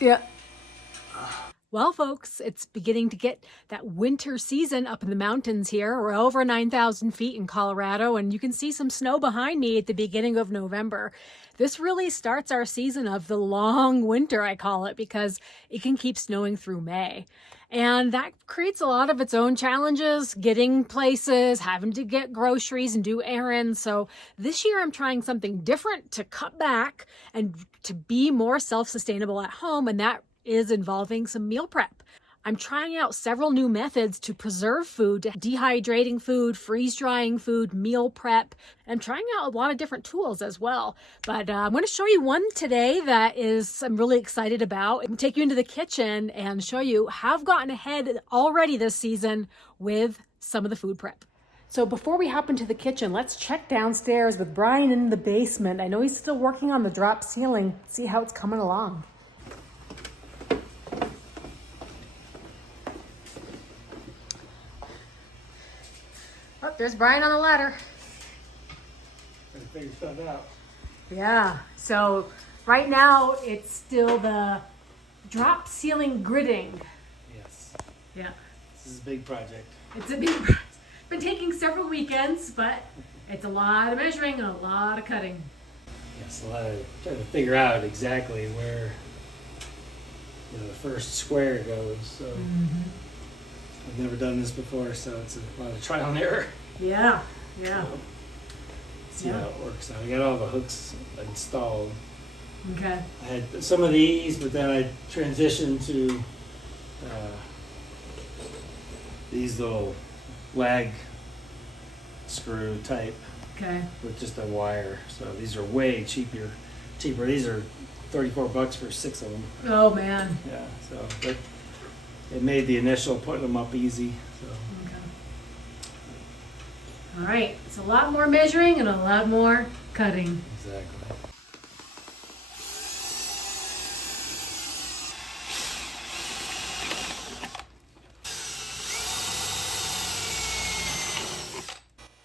Yeah. Well, folks, it's beginning to get that winter season up in the mountains here. We're over 9,000 feet in Colorado, and you can see some snow behind me at the beginning of November. This really starts our season of the long winter, I call it, because it can keep snowing through May. And that creates a lot of its own challenges, getting places, having to get groceries and do errands. So this year I'm trying something different to cut back and to be more self-sustainable at home, and that is involving some meal prep. I'm trying out several new methods to preserve food, dehydrating food, freeze drying food, meal prep. I'm trying out a lot of different tools as well. But I'm going to show you one today that I'm really excited about. I'm going to take you into the kitchen and show you how I've gotten ahead already this season with some of the food prep. So before we hop into the kitchen, let's check downstairs with Brian in the basement. I know he's still working on the drop ceiling. See how it's coming along. Oh, there's Brian on the ladder. Trying to figure stuff out. Yeah, so right now it's still the drop ceiling gridding. Yes. Yeah. This is a big project. It's been taking several weekends, but it's a lot of measuring and a lot of cutting. Yes, a lot of trying to figure out exactly where the first square goes. So I've never done this before, so it's a lot of trial and error. Yeah. See how it works. Now I got all the hooks installed. Okay. I had some of these, but then I transitioned to these little lag screw type. Okay. With just a wire. So these are way cheaper. These are $34 for 6 of them. Oh man. Yeah. So but it made the initial putting them up easy. So. Okay. All right. It's a lot more measuring and a lot more cutting. Exactly.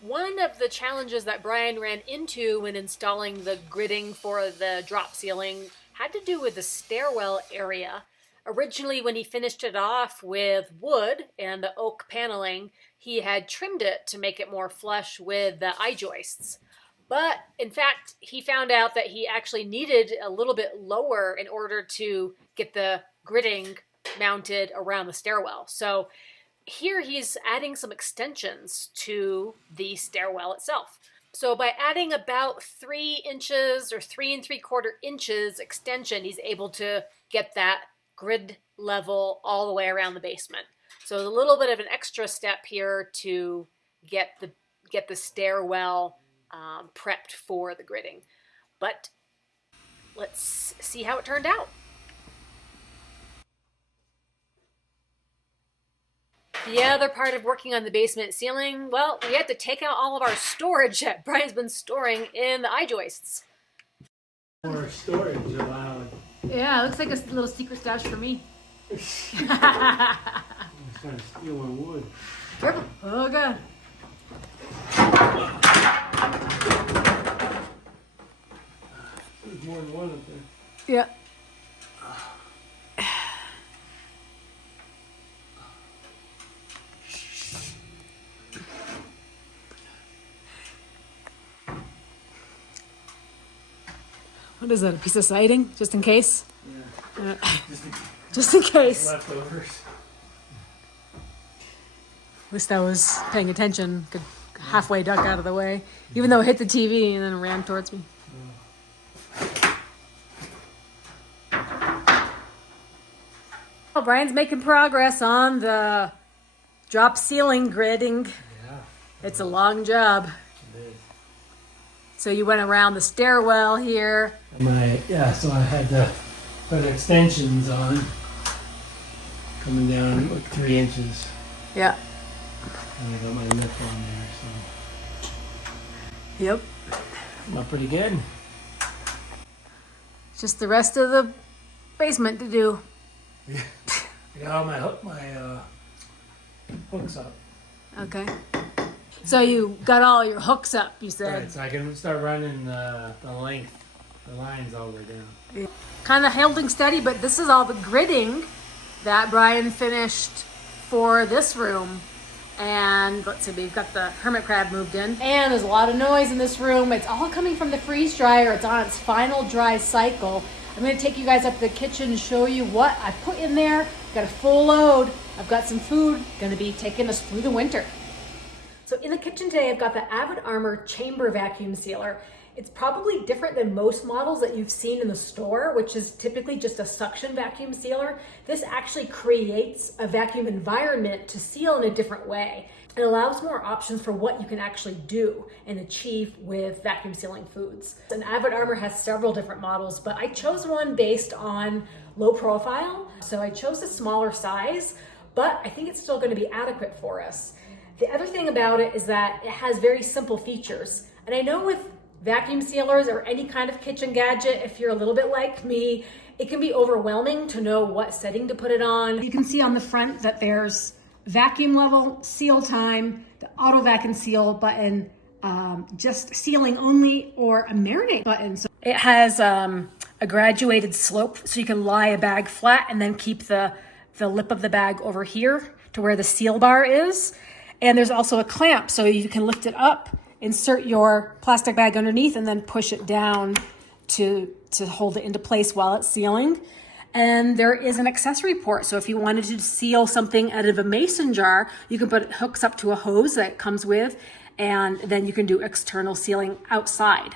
One of the challenges that Brian ran into when installing the gridding for the drop ceiling had to do with the stairwell area. Originally, when he finished it off with wood and the oak paneling, he had trimmed it to make it more flush with the I-joists. But in fact, he found out that he actually needed a little bit lower in order to get the gridding mounted around the stairwell. So here he's adding some extensions to the stairwell itself. So by adding about 3 inches or 3 3/4 inches extension, he's able to get that grid level all the way around the basement. So a little bit of an extra step here to get the stairwell prepped for the gridding. But let's see how it turned out. The other part of working on the basement ceiling, well, we had to take out all of our storage that Brian's been storing in the I-joists. More storage allowed. Yeah, it looks like a little secret stash for me. I'm trying to steal my wood. Careful. Oh, God. There's more than one up there. Yeah. What is that, a piece of siding, just in case? Yeah. Just in case. Leftovers. At least I was paying attention, could halfway duck out of the way, even though it hit the TV and then ran towards me. Well, Brian's making progress on the drop ceiling gridding. Yeah. It's a long job. It is. So you went around the stairwell here. So I had to put extensions on, coming down like 3 inches. Yeah. And I got my lip on there, so Yep. not pretty good. Just the rest of the basement to do. I got all my hooks up. Okay. So you got all your hooks up, you All said. right, so I can start running the length The line's all the way down. Kind of holding steady, but this is all the gridding that Brian finished for this room. And let's see, we've got the hermit crab moved in. And there's a lot of noise in this room. It's all coming from the freeze dryer. It's on its final dry cycle. I'm gonna take you guys up to the kitchen and show you what I put in there. Got a full load. I've got some food, gonna be taking us through the winter. So in the kitchen today, I've got the Avid Armor Chamber Vacuum Sealer. It's probably different than most models that you've seen in the store, which is typically just a suction vacuum sealer. This actually creates a vacuum environment to seal in a different way. It allows more options for what you can actually do and achieve with vacuum sealing foods. And Avid Armor has several different models, but I chose one based on low profile. So I chose a smaller size, but I think it's still going to be adequate for us. The other thing about it is that it has very simple features. And I know with vacuum sealers or any kind of kitchen gadget, if you're a little bit like me, it can be overwhelming to know what setting to put it on. You can see on the front that there's vacuum level, seal time, the auto vacuum seal button, just sealing only, or a marinate button. So it has a graduated slope, so you can lie a bag flat and then keep the lip of the bag over here to where the seal bar is. And there's also a clamp, so you can lift it up, insert your plastic bag underneath, and then push it down to hold it into place while it's sealing. And there is an accessory port. So if you wanted to seal something out of a mason jar, you can put it hooks up to a hose that it comes with, and then you can do external sealing outside.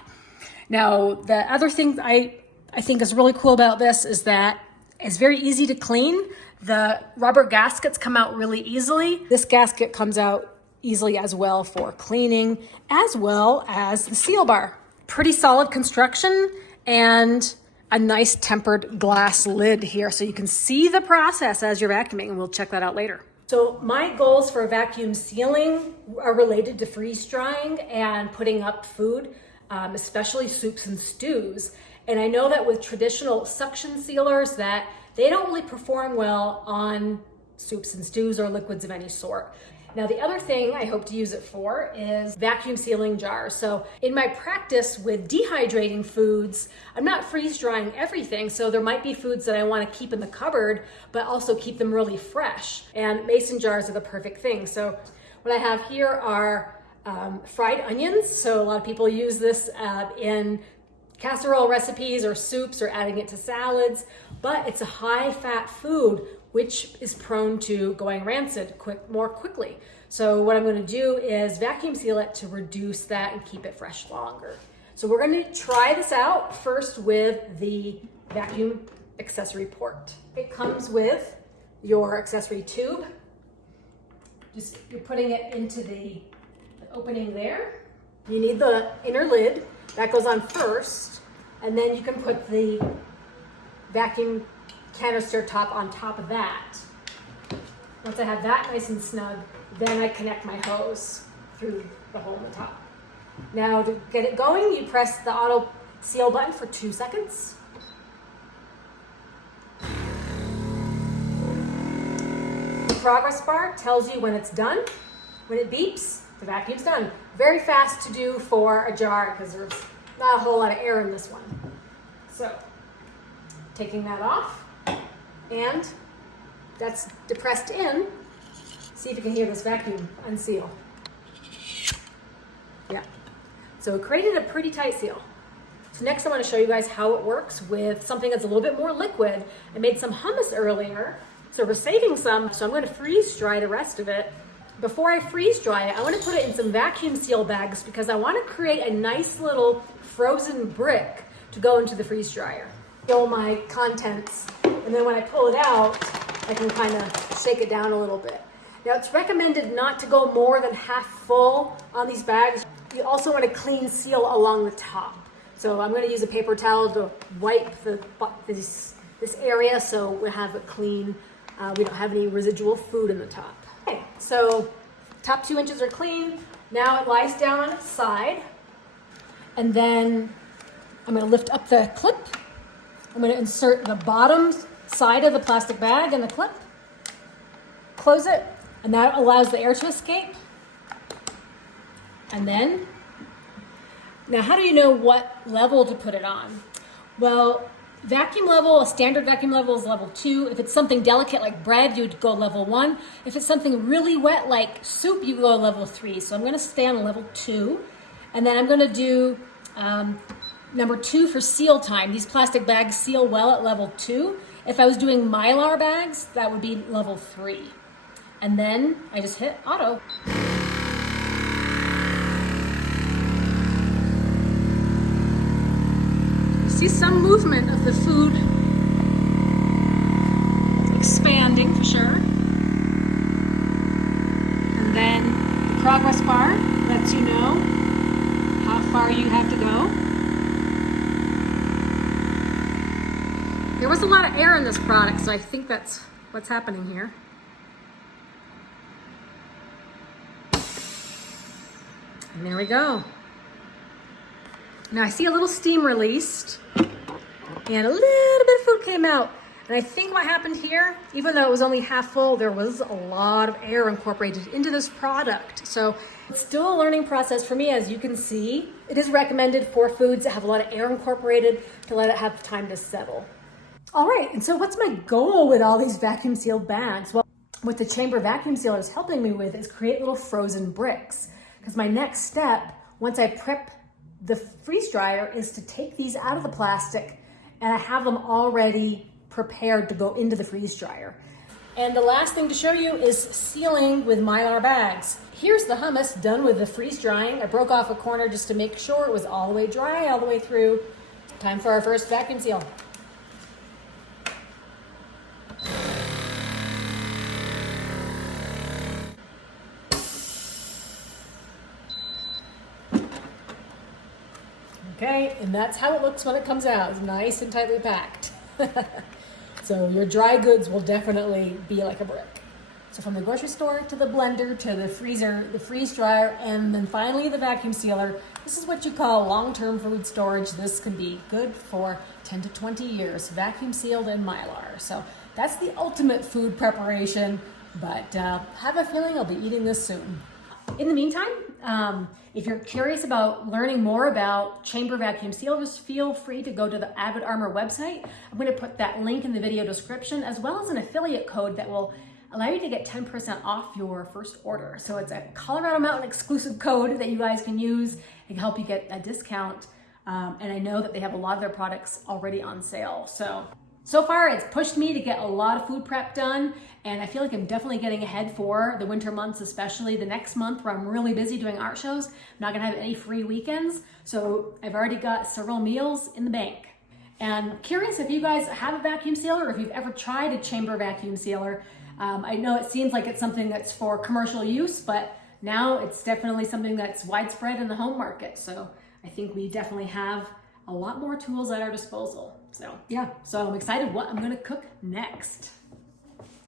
Now, the other thing I think is really cool about this is that it's very easy to clean. The rubber gaskets come out really easily. This gasket comes out easily as well for cleaning, as well as the seal bar. Pretty solid construction and a nice tempered glass lid here so you can see the process as you're vacuuming, and we'll check that out later. So my goals for vacuum sealing are related to freeze drying and putting up food, especially soups and stews. And I know that with traditional suction sealers that they don't really perform well on soups and stews or liquids of any sort. Now, the other thing I hope to use it for is vacuum sealing jars. So in my practice with dehydrating foods, I'm not freeze drying everything. So there might be foods that I want to keep in the cupboard, but also keep them really fresh. And mason jars are the perfect thing. So what I have here are fried onions. So a lot of people use this in casserole recipes or soups or adding it to salads, but it's a high fat food which is prone to going rancid more quickly. So what I'm going to do is vacuum seal it to reduce that and keep it fresh longer. So we're going to try this out first with the vacuum accessory port. It comes with your accessory tube. Just you're putting it into the opening there. You need the inner lid that goes on first, and then you can put the vacuum canister top on top of that. Once I have that nice and snug, then I connect my hose through the hole in the top. Now to get it going, you press the auto seal button for 2 seconds. The progress bar tells you when it's done. When it beeps, the vacuum's done. Very fast to do for a jar because there's not a whole lot of air in this one. So, taking that off, and that's depressed in. See if you can hear this vacuum unseal. Yeah. So it created a pretty tight seal. So next I want to show you guys how it works with something that's a little bit more liquid. I made some hummus earlier, so we're saving some, so I'm going to freeze dry the rest of it. Before I freeze dry it, I want to put it in some vacuum seal bags because I want to create a nice little frozen brick to go into the freeze dryer. Fill my contents, and then when I pull it out, I can kind of shake it down a little bit. Now it's recommended not to go more than half full on these bags. You also want a clean seal along the top. So I'm going to use a paper towel to wipe this area so we have it clean. We don't have any residual food in the top. Okay, so top 2 inches are clean. Now it lies down on its side. And then I'm going to lift up the clip. I'm going to insert the bottom side of the plastic bag in the clip. Close it, and that allows the air to escape. And then, now how do you know what level to put it on? Well, vacuum level, a standard vacuum level is level 2. If it's something delicate like bread, you'd go level 1. If it's something really wet like soup, you go level 3. So I'm gonna stay on level 2. And then I'm gonna do number 2 for seal time. These plastic bags seal well at level 2. If I was doing Mylar bags, that would be level 3. And then I just hit auto. See some movement of the food expanding for sure. And then the progress bar lets you know how far you have to go. There was a lot of air in this product, so I think that's what's happening here. And there we go. Now I see a little steam released and a little bit of food came out. And I think what happened here, even though it was only half full, there was a lot of air incorporated into this product. So it's still a learning process for me, as you can see. It is recommended for foods that have a lot of air incorporated to let it have time to settle. All right, and so what's my goal with all these vacuum sealed bags? Well, what the chamber vacuum sealer is helping me with is create little frozen bricks. Because my next step, once I prep the freeze dryer, is to take these out of the plastic, and I have them already prepared to go into the freeze dryer. And the last thing to show you is sealing with Mylar bags. Here's the hummus done with the freeze drying. I broke off a corner just to make sure it was all the way dry, all the way through. Time for our first vacuum seal. Okay, and that's how it looks when it comes out. It's nice and tightly packed. So your dry goods will definitely be like a brick. So from the grocery store to the blender to the freezer, the freeze dryer, and then finally the vacuum sealer, this is what you call long-term food storage. This can be good for 10 to 20 years, vacuum sealed in Mylar. So that's the ultimate food preparation, but have a feeling I'll be eating this soon. In the meantime, if you're curious about learning more about chamber vacuum sealers, feel free to go to the Avid Armor website. I'm going to put that link in the video description, as well as an affiliate code that will allow you to get 10% off your first order. So it's a Colorado Mountain exclusive code that you guys can use. It can help you get a discount. And I know that they have a lot of their products already on sale. So far, it's pushed me to get a lot of food prep done, and I feel like I'm definitely getting ahead for the winter months, especially the next month where I'm really busy doing art shows. I'm not gonna have any free weekends, so I've already got several meals in the bank. And curious if you guys have a vacuum sealer or if you've ever tried a chamber vacuum sealer. I know it seems like it's something that's for commercial use, but now it's definitely something that's widespread in the home market. So I think we definitely have a lot more tools at our disposal. So yeah, so I'm excited what I'm gonna cook next.